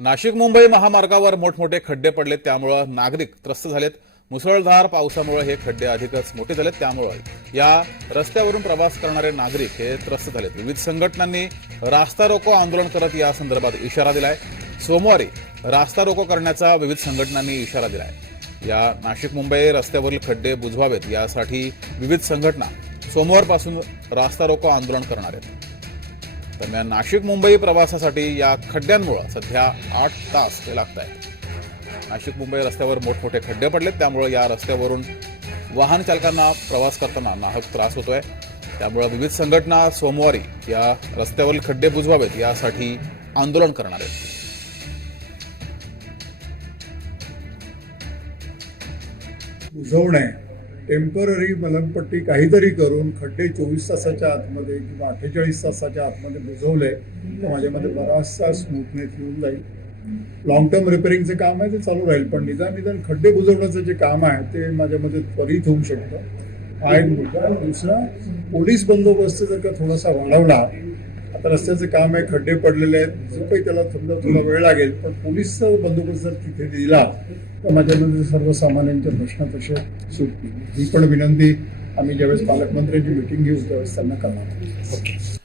नाशिक मुंबई महामार्गावर मोठमोठे खड्डे पडले त्यामुळं नागरिक त्रस्त झालेत. मुसळधार पावसामुळे हे खड्डे अधिकच मोठे झालेत त्यामुळं या रस्त्यावरून प्रवास करणारे नागरिक हे त्रस्त झालेत. विविध संघटनांनी रास्ता रोको आंदोलन करत या संदर्भात इशारा दिलाय. सोमवारी रास्ता रोको करण्याचा विविध संघटनांनी इशारा दिलाय. या नाशिक मुंबई रस्त्यावरील खड्डे बुजवावेत यासाठी विविध संघटना सोमवारपासून रास्ता रोको आंदोलन करणार आहेत. दरम्यान नाशिक मुंबई प्रवासासाठी या खड्ड्यांमुळे सध्या आठ तास ते लागत आहेत नाशिक मुंबई रस्त्यावर मोठमोठे खड्डे पडलेत त्यामुळे या रस्त्यावरून वाहन चालकांना प्रवास करताना नाहक त्रास होतोय. त्यामुळे विविध संघटना सोमवारी या रस्त्यावरील खड्डे बुजवावेत यासाठी आंदोलन करणार आहेत. बुजवणे टेंपररी मलमपट्टी काहीतरी करून खड्डे चोवीस तासाच्या आतमध्ये किंवा अठ्ठेचाळीस तासाच्या आतमध्ये बुजवले तर माझ्यामध्ये बराचसा स्मूथनेस येऊन जाईल. लॉंग टर्म रिपेअरिंगचं काम आहे ते चालू राहील पण निदान निदान खड्डे बुजवण्याचं जे काम आहे ते माझ्यामध्ये त्वरित होऊ शकतं. हा एक मुद्दा. दुसरा पोलीस बंदोबस्त जर का थोडासा वाढवला आता रस्त्याचं काम आहे खड्डे पडलेले आहेत. जो काही त्याला समजा थोडा वेळ लागेल पण पोलीस बंदोबस्त जर तिथे दिला तर माझ्यामध्ये सर्वसामान्यांचे प्रश्न तसे सुटतील. ही पण विनंती आम्ही ज्यावेळेस पालकमंत्र्यांची मिटिंग घेऊ त्यावेळेस त्यांना करणार